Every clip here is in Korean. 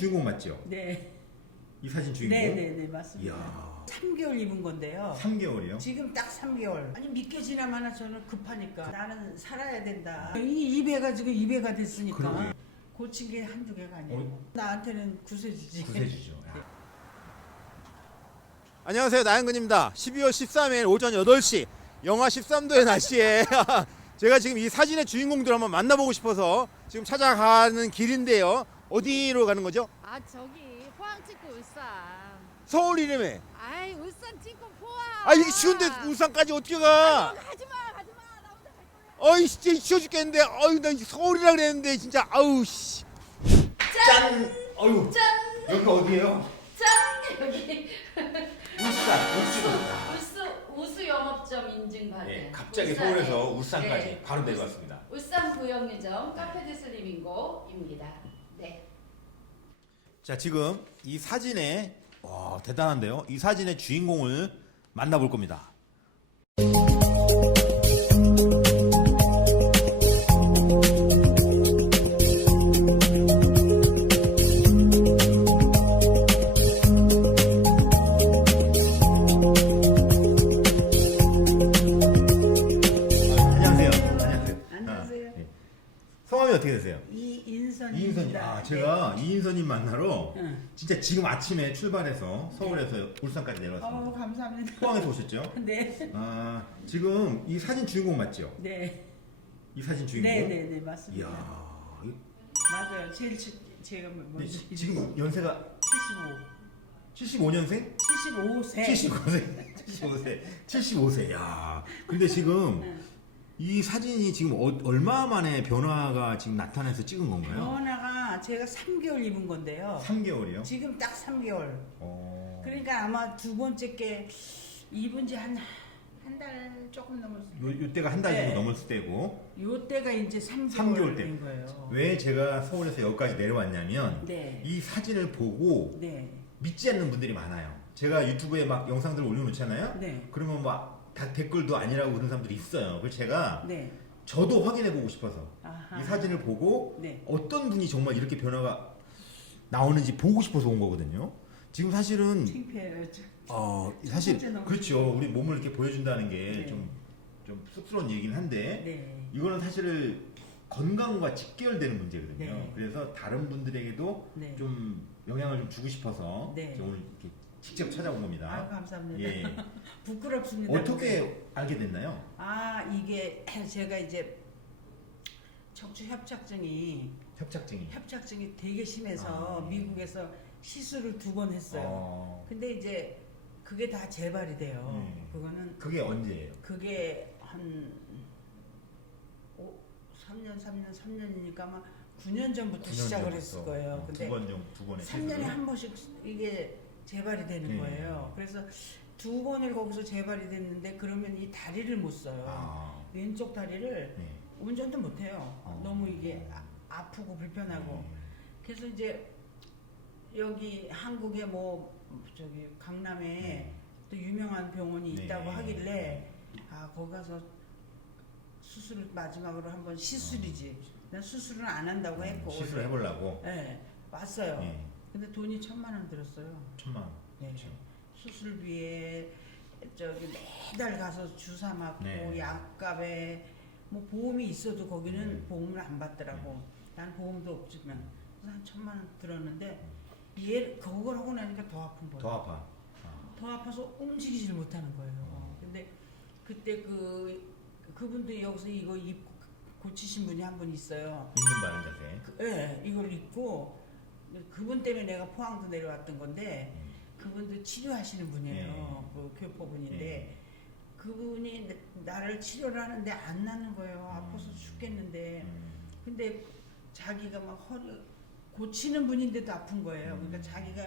주인공 맞죠? 네. 이 사진 주인공? 네네네 맞습니다. 이야. 3개월 입은 건데요. 3개월이요? 지금 딱 3개월. 아니 믿겨지나마나 저는 급하니까 나는 살아야 된다. 이 2배가 지금 2배가 됐으니까 그러게. 고친 게 한두 개가 아니에요. 나한테는 구세주지. 구세주죠. 야. 안녕하세요, 나영근입니다. 12월 13일 오전 8시 영하 13도의 날씨에 제가 지금 이 사진의 주인공들 한번 만나보고 싶어서 지금 찾아가는 길인데요. 어디로 가는 거죠? 아 저기 포항 찍고 울산. 서울 이름에. 아이 울산 찍고 포항. 아 이게 쉬운데 울산까지 어떻게 가? 아유, 가지마 나 혼자 갈 거야. 어이 진짜 쉬워 죽겠는데. 어이 나 서울이라 그랬는데 진짜 아우 씨. 짠! 어휴. 짠! 여기가 어디예요? 짠 여기 울산. 울산. 우수 영업점 인증 받은. 예, 갑자기 울산에, 서울에서 울산까지 네, 바로 내려왔습니다. 울산 구영유점 카페드 슬리밍고입니다. 네. 자, 지금 이 사진에 대단한데요. 이 사진의 주인공을 만나볼 겁니다. 안녕하세요. 성함이 어떻게 되세요? 이인선입니다. 이인선님. 아, 제가 이인선님 만나러 응. 진짜 지금 아침에 출발해서 서울에서 울산까지 내려왔습니다. 감사합니다. 포항에서 오셨죠? 네. 아, 지금 이 사진 주인공 맞죠? 네. 이 사진 주인공? 네네네 맞습니다. 이야. 맞아요. 제가 먼저 지금 연세가 75. 75년생? 75세. 75세. 75세. 75세. 야. 근데 지금 이 사진이 지금 얼마 만에 변화가 지금 나타나서 찍은 건가요? 변화가 제가 3개월 입은 건데요. 3개월이요? 지금 딱 3개월. 그러니까 아마 두 번째 게 입은 지 한 달 조금 넘었어요. 요때가 한 달 정도 네. 넘었을 때고. 요 때가 이제 3개월 3개월 때. 된 거예요. 왜 제가 서울에서 여기까지 내려왔냐면 네. 이 사진을 보고 네. 믿지 않는 분들이 많아요. 제가 유튜브에 막 영상들을 올려놓잖아요. 네. 그러면 막 다 댓글도 아니라고 그런 사람들이 있어요. 그래서 제가 네. 저도 확인해보고 싶어서 아하. 이 사진을 보고 네. 어떤 분이 정말 이렇게 변화가 나오는지 보고 싶어서 온 거거든요. 지금 사실은 창피해요. 사실 번째 너무 그렇죠. 우리 몸을 이렇게 보여준다는 게 네. 좀 쑥스러운 얘기긴 한데 네. 이거는 사실 건강과 직결되는 문제거든요. 네. 그래서 다른 분들에게도 네. 좀 영향을 좀 주고 싶어서 네. 오늘 이렇게 직접 찾아온 겁니다. 아, 감사합니다. 예. 부끄럽습니다. 어떻게 알게 됐나요? 아, 이게 제가 이제 척추 협착증이 되게 심해서 미국에서 시술을 2번 했어요. 근데 이제 그게 다 재발이 돼요. 그거는 그게 언제예요? 그게 한 3년이니까 아마 9년 전부터 시작을 했을 거예요. 근데 두 번의 3년에 한 번씩 이게 재발이 되는 거예요. 그래서 2번을 거기서 재발이 됐는데 그러면 이 다리를 못 써요. 왼쪽 다리를 운전도 못 해요. 너무 이게 아프고 불편하고. 그래서 이제 여기 한국에 뭐 저기 강남에 또 유명한 병원이 있다고 하길래 거기 가서 수술을 마지막으로 한번 시술이지. 난 수술은 안 한다고 했고. 시술을 해보려고. 네, 왔어요. 근데 돈이 1,000만 원 들었어요. 1,000만 원. 네. 그렇죠. 수술비에 저기 매달 가서 주사 맞고 약값에 뭐 보험이 있어도 거기는 보험을 안 받더라고. 난 보험도 없지만 그래서 한 1,000만 원 들었는데 그걸 하고 나니까 더 아픈 거예요. 더 아파. 더 아파서 움직이질 못하는 거예요. 근데 그때 그분도 여기서 이거 입고 고치신 분이 한 분 있어요. 있는 바른 자세. 네, 이걸 입고 그분 때문에 내가 포항도 내려왔던 건데 그분도 치료하시는 분이에요. 그 교포분인데 그분이 나를 치료를 하는데 안 나는 거예요. 아파서 죽겠는데. 근데 자기가 막 허리 고치는 분인데도 아픈 거예요. 그러니까 자기가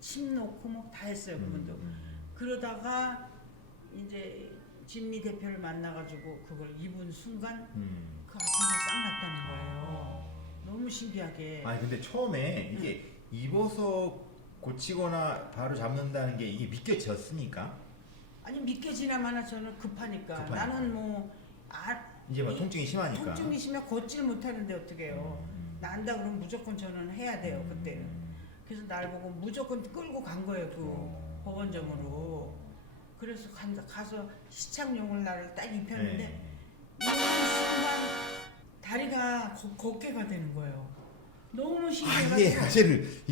침 놓고 뭐 다 했어요. 그분도. 그러다가 이제 진미 대표를 만나가지고 그걸 입은 순간 그 아픈 게 싹 났다는 거예요. 너무 신기하게. 아니 근데 처음에 이게 입어서 고치거나 바로 잡는다는 게 이게 믿겨졌습니까? 아니 믿겨지나마나 저는 급하니까. 급하니까. 나는 뭐 이제 막 통증이 심하니까. 통증이 심해 걷질 못하는데 어떻게 해요. 난다 그러면 무조건 저는 해야 돼요. 그때는. 그래서 날 보고 무조건 끌고 간 거예요. 그 법원점으로. 그래서 가서 시착용을 나를 딱 입혔는데 네. 이 순간 다리가 걷게가 되는 거예요. 너무 아, 신기해가지고. 이게 사실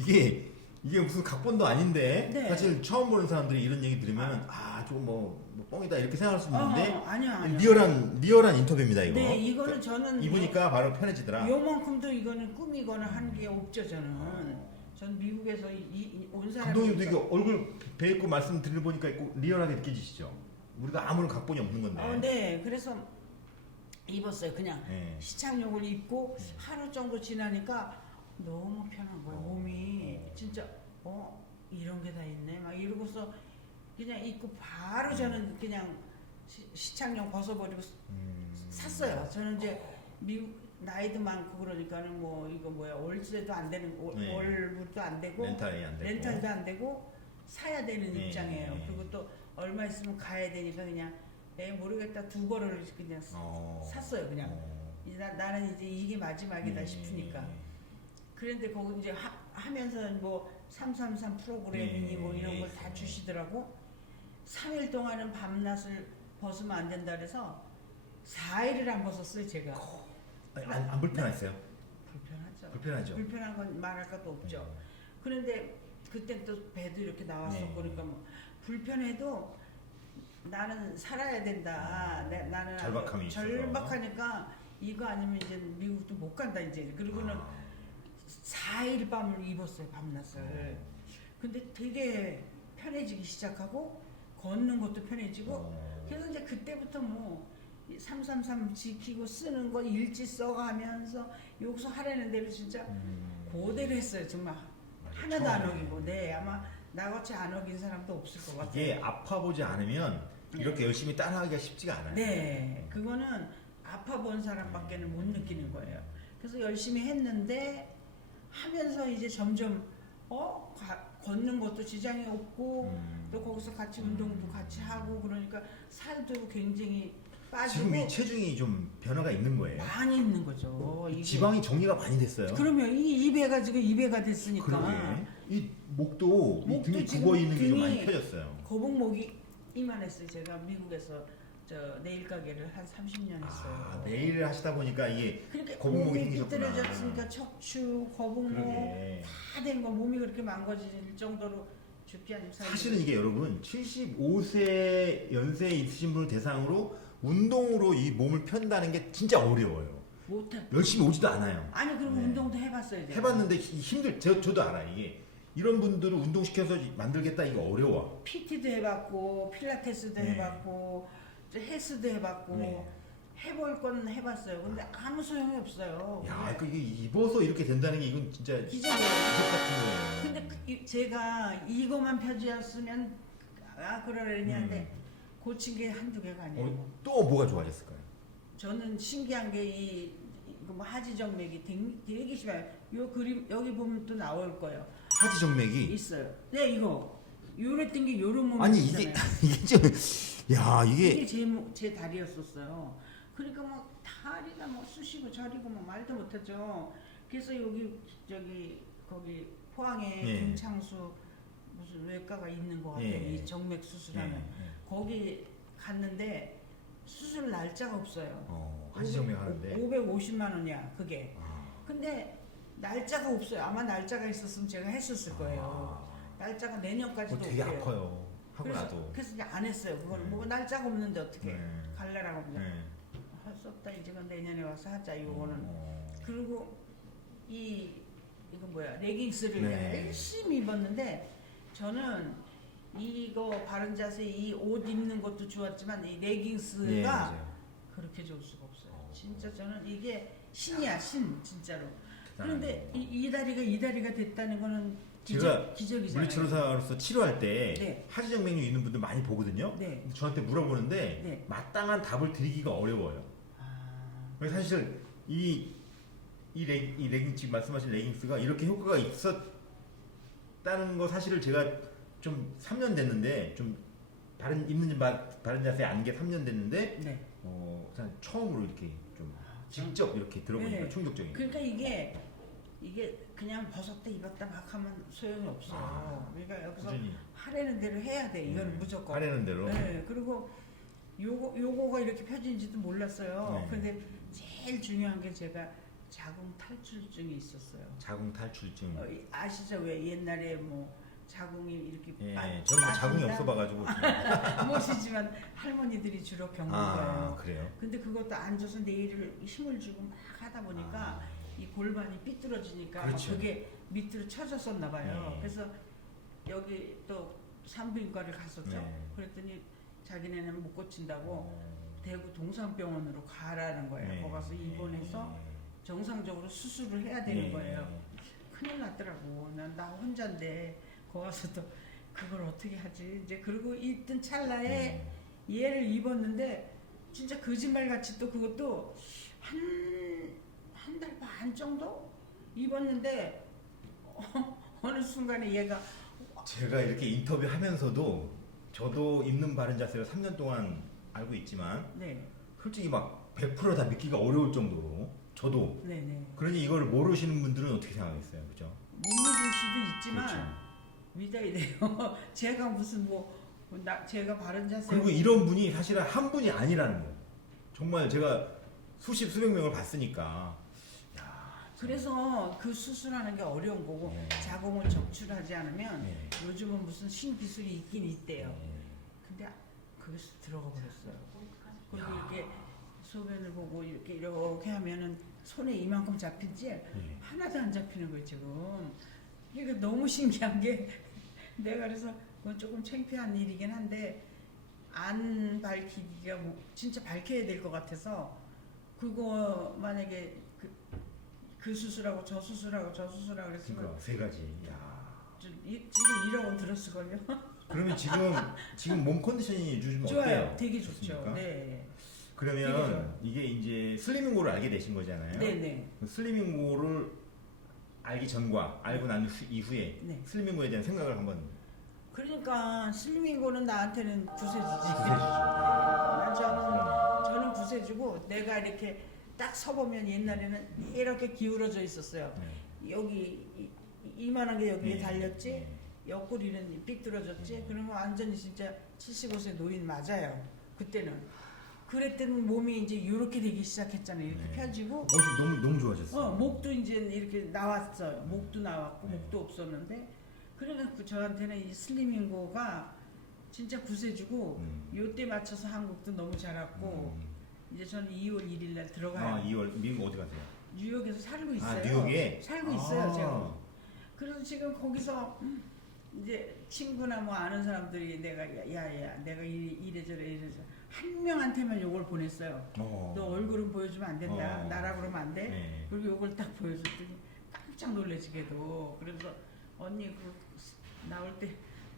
이게 무슨 각본도 아닌데 네. 사실 처음 보는 사람들이 이런 얘기 들으면 좀 뭐 뻥이다 이렇게 생각할 수 있는데 아니야. 리얼한 인터뷰입니다 이거. 네, 이거는 저는 입으니까 바로 편해지더라. 요만큼도 이거는 꾸미거나 하는 게 없죠 저는. 전 미국에서 온 사람. 감독님도 이게 얼굴 뵈있고 말씀 들어보니까 리얼하게 느껴지시죠? 우리가 아무런 각본이 없는 건데. 네, 그래서 입었어요. 그냥 네. 시착용을 입고 하루 정도 지나니까 너무 편한 거예요. 몸이 진짜 이런 게 다 있네. 막 이러고서 그냥 입고 바로 저는 그냥 시착용 벗어버리고 샀어요. 저는 이제 미국 나이도 많고 그러니까는 뭐 이거 뭐야 월세도 안 되는 네. 월물도 안 되고 렌탈이 안 되고. 렌탈도 안 되고 사야 되는 네. 입장이에요. 그리고 또 얼마 있으면 가야 되니까 그냥 모르겠다 두 벌을 그냥 샀어요. 그냥 이제 나는 이제 이게 마지막이다 싶으니까. 그런데 거기 이제 하면서 뭐 333 프로그램이니 뭐 이런 걸 다 주시더라고. 3일 동안은 밤낮을 벗으면 안 된다 그래서 4일을 안 벗었어요 제가. 안 불편했어요? 불편하죠. 불편하죠. 불편한 건 말할 것도 없죠. 그런데 그때 또 배도 이렇게 나왔었고 네. 그러니까 뭐 불편해도 나는 살아야 된다. 나는 절박함이 있어서. 절박하니까 이거 아니면 이제 미국도 못 간다 이제. 그리고는 4일 밤을 입었어요 밤낮을. 근데 되게 편해지기 시작하고 걷는 것도 편해지고 그래서 이제 그때부터 뭐 333 지키고 쓰는 거 일지 써가면서 여기서 하라는 대로 진짜 그대로 했어요. 정말 하나도 안 어기고. 네, 아마 나같이 안 어긴 사람도 없을 것 같아요. 이게 아파보지 않으면 이렇게 열심히 따라하기가 쉽지가 않아요. 네, 그거는 아파본 사람밖에는 못 느끼는 거예요. 그래서 열심히 했는데 하면서 이제 점점 걷는 것도 지장이 없고 또 거기서 같이 운동도 같이 하고 그러니까 살도 굉장히 빠지고 지금 이 체중이 좀 변화가 있는 거예요. 많이 있는 거죠. 이게. 지방이 정리가 많이 됐어요. 그러면 이 2배가 지금 2배가 됐으니까 그러게. 이 목도 이 등이 지금 굽어 있는 게 좀 등이 많이 펴졌어요. 거북목이 이만했어요. 제가 미국에서 네일 가게를 한 30년 했어요. 내일을 하시다 보니까 이게 그러니까 거북목이 몸이 생기셨구나. 삐뚤어졌으니까 척추, 거북목 그러게. 다 된 거 몸이 그렇게 망가질 정도로 죽기 아니면 사실은 이게 여러분 75세 연세 있으신 분을 대상으로 운동으로 이 몸을 편다는 게 진짜 어려워요. 못해. 열심히 오지도 않아요. 아니 그리고 네. 운동도 해봤어요. 제가. 해봤는데 저도 알아요. 이게 이런 분들을 운동시켜서 만들겠다 이거 어려워. PT도 해봤고 필라테스도 네. 해봤고 헬스도 해봤고 네. 해볼 건 해봤어요. 근데 아무 소용이 없어요. 야, 이게 입어서 이렇게 된다는 게 이건 진짜 기적 기적이에요. 같은 거예요. 근데 제가 이거만 펴지었으면 그러려니 고친 게 한두 개가 아니에요. 또 뭐가 좋아졌을까요? 저는 신기한 게 이거 뭐 하지정맥이 되게 심해요. 요 그림 여기 보면 또 나올 거예요. 하지 정맥이 있어요. 네 이거 요랬던 게 요런 몸이 아니 이게 이게 좀 야 이게 제 다리였었어요. 그러니까 뭐 다리가 뭐 쑤시고 저리고 뭐 말도 못하죠. 그래서 거기 포항에 예. 김창수 무슨 외과가 있는 것 같아요. 예. 이 정맥 수술하는 거기 갔는데 수술 날짜가 없어요. 하지 정맥 하는데 550만 원이야 그게. 근데 날짜가 없어요. 아마 날짜가 있었으면 제가 했었을 거예요. 날짜가 내년까지도 되게 없대요. 아파요. 하고 나도. 그래서 이제 안 했어요. 그건 뭐 날짜가 없는데 어떻게 네. 갈래라고 그냥 네. 할 수 없다. 이제는 내년에 와서 하자. 요거는. 그리고 이거 뭐야 레깅스를 네. 열심히 입었는데 저는 이거 바른 자세 이 옷 입는 것도 좋았지만 이 레깅스가 네, 맞아요. 그렇게 좋을 수가 없어요. 진짜 저는 이게 신이야 신 진짜로. 대단한 그런데 거. 이 다리가 됐다는 거는 제가 기적이잖아요. 물리치료사로서 치료할 때 네. 하지정맥류 있는 분들 많이 보거든요. 네. 저한테 물어보는데 네. 마땅한 답을 드리기가 어려워요. 그래서 사실 이 레깅 지금 말씀하신 레깅스가 이렇게 효과가 있었다는 거 사실을 제가 좀 3년 됐는데 좀 바른 자세에 안 게 3년 됐는데 네. 처음으로 이렇게 좀 직접 이렇게 들어보니까 네. 충격적인. 그러니까 이게 이게 그냥 벗었다 입었다 막 하면 소용이 없어요. 그러니까 여기서 꾸준히 하라는 대로 해야 돼. 이건 무조건. 하려는 대로. 네. 그리고 요거가 이렇게 펴진지도 몰랐어요. 네. 근데 제일 중요한 게 제가 자궁 탈출증이 있었어요. 자궁 탈출증. 아시죠? 왜 옛날에 뭐 자궁이 이렇게 예, 빠- 저는 뭐 자궁이 빠진다? 없어봐가지고. 모르지만 할머니들이 주로 겪는 아, 거예요. 그래요? 근데 그것도 안 줘서 내일을 힘을 주고 막 하다 보니까 아, 이 골반이 삐뚤어지니까 그렇죠. 그게 밑으로 쳐졌었나 봐요. 네. 그래서 여기 또 산부인과를 갔었죠. 네. 그랬더니 자기네는 못 고친다고 어, 대구 동산병원으로 가라는 거예요. 네. 거기 가서 입원해서 네. 정상적으로 수술을 해야 되는 네. 거예요. 큰일 났더라고. 나 혼자인데 거기 가서 또 그걸 어떻게 하지? 이제 그리고 있던 찰나에 네. 얘를 입었는데 진짜 거짓말같이 또 그것도 한 달 반 정도 입었는데 어느 순간에 얘가 제가 이렇게 인터뷰하면서도 저도 입는 바른 자세를 3년 동안 알고 있지만 네, 솔직히 막 100%다 믿기가 어려울 정도로 저도 네네 그러니 이걸 모르시는 분들은 어떻게 생각하겠어요, 그죠? 못 믿을 수도 있지만 그렇죠. 믿어야 돼요. 제가 무슨 제가 바른 자세 그리고 이런 분이 사실은 한 분이 아니라는 거예요. 정말 제가 수백 명을 봤으니까. 야, 그래서 그 수술하는 게 어려운 거고 네. 자궁을 적출하지 않으면 네. 요즘은 무슨 신기술이 있긴 있대요. 네. 근데 그게 들어가 버렸어요. 그리고 야. 이렇게 소변을 보고 이렇게 하면은 손에 이만큼 잡히지 네. 하나도 안 잡히는 거예요 지금. 이게 너무 신기한 게 내가 그래서 그건 조금 창피한 일이긴 한데 안 밝히기가 진짜 밝혀야 될 것 같아서 그거 만약에 그 수술하고 저 수술하고 저 수술하고 그랬으면 그러니까 세 가지. 야. 지금 1억 원 들었을걸요. 그러면 지금 몸 컨디션이 요즘 좋아요. 어때요? 되게 좋죠. 좋습니까? 네. 되게 그러면 좋아요. 이게 이제 슬리밍고를 알게 되신 거잖아요. 네네. 그 슬리밍고를 알기 전과 알고 난 이후에 네. 슬리밍고에 대한 생각을 한번 그러니까 슬리밍고는 나한테는 구세주지. 구세주죠. 저는 구세주고 내가 이렇게 딱 서보면 옛날에는 이렇게 기울어져 있었어요. 네. 여기 이만한 게 여기에 네. 달렸지. 네. 옆구리는 삐뚤어졌지. 그러면 완전히 진짜 75세 노인 맞아요. 그때는. 그랬더니 몸이 이제 이렇게 되기 시작했잖아요. 이렇게 네. 펴지고. 지금 너무 좋아졌어요. 목도 이제 이렇게 나왔어요. 목도 나왔고 네. 목도 없었는데 그래서 저한테는 이 슬리밍고가 진짜 구세주고 요때 맞춰서 한국도 너무 잘 왔고 이제 저는 2월 1일 날 들어가요. 아, 2월 미국 어디 가세요? 뉴욕에서 살고 있어요. 아, 뉴욕에 살고 있어요, 제가. 그래서 지금 거기서 이제 친구나 뭐 아는 사람들이 내가 야야 내가 이래저래 한 명한테만 요걸 보냈어요. 너 얼굴은 보여주면 안 된다. 나라 그러면 안 돼. 네. 그리고 요걸 딱 보여줬더니 깜짝 놀라지게도. 그래서 언니 그 나올 때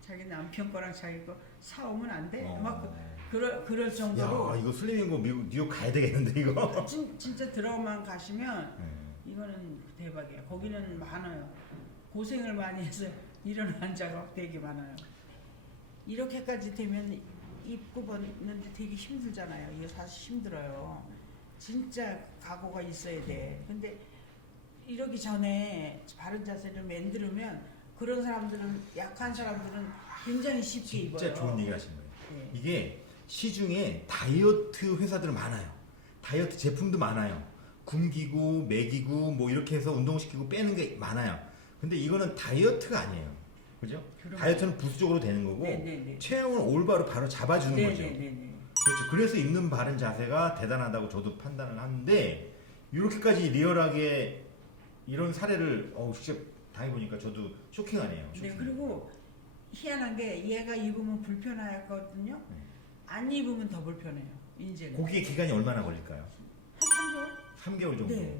자기 남편 거랑 자기 거 사오면 안 돼? 막 그럴 정도로. 야, 이거 슬리밍고 미국 뉴욕 가야 되겠는데 이거. 진짜 들어만 가시면 네. 이거는 대박이야. 거기는 많아요. 고생을 많이 해서 일어난 자가 되게 많아요. 이렇게까지 되면 입고 벗는데 되게 힘들잖아요. 이게 사실 힘들어요. 진짜 각오가 있어야 돼. 근데 이러기 전에 바른 자세를 만들면 그런 사람들은 약한 사람들은 굉장히 쉽게 입어요. 진짜 좋은 얘기 하신 거예요. 네. 이게 시중에 다이어트 회사들 많아요. 다이어트 제품도 많아요. 굶기고 먹이고 뭐 이렇게 해서 운동시키고 빼는 게 많아요. 근데 이거는 다이어트가 아니에요. 그죠? 그럼- 다이어트는 부수적으로 되는 거고 네네네. 체형을 올바로 바로 잡아주는 거죠. 네네네. 그렇죠. 그래서 입는 바른 자세가 대단하다고 저도 판단을 하는데 이렇게까지 리얼하게 이런 사례를 직접 당해보니까 저도 쇼킹하네요. 네, 쇼킹. 그리고 희한한 게 얘가 입으면 불편하거든요. 네. 안 입으면 더 불편해요. 이제는. 고기의 기간이 얼마나 걸릴까요? 한 3개월? 3개월 정도. 네.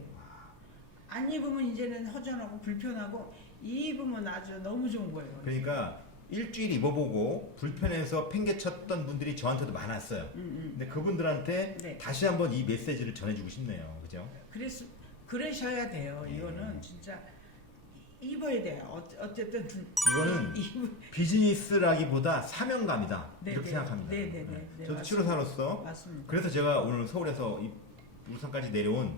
안 입으면 이제는 허전하고 불편하고 입으면 아주 너무 좋은 거예요. 그러니까 일주일 입어보고 불편해서 팽개쳤던 분들이 저한테도 많았어요. 근데 그분들한테 네. 다시 한번 이 메시지를 전해주고 싶네요. 그죠? 그러셔야 돼요. 네. 이거는 진짜 입어야 돼요. 어쨌든 이거는 비즈니스라기보다 사명감이다. 네, 이렇게 네. 생각합니다. 네, 네, 네. 네, 저도 맞습니다. 치료사로서 맞습니다. 그래서 제가 오늘 서울에서 울산까지 내려온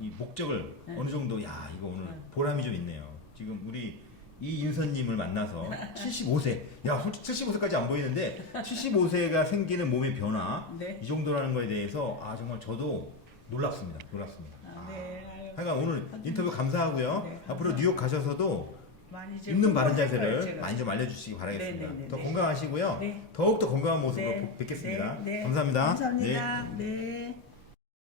이 목적을 네. 어느 정도 야 이거 오늘 네. 보람이 좀 있네요. 지금 우리 이인선님을 만나서 75세 야 솔직히 75세까지 안 보이는데 75세가 생기는 몸의 변화 네. 이 정도라는 거에 대해서 정말 저도 놀랍습니다. 네. 하여간 오늘 인터뷰 감사하고요. 네, 앞으로 뉴욕 가셔서도 많이 좀 입는 바른 제가. 자세를 많이 좀 알려주시기 바라겠습니다. 네, 네, 네, 더 네. 건강하시고요. 네. 더욱더 건강한 모습으로 네. 뵙겠습니다. 네, 네. 감사합니다. 감사합니다. 네.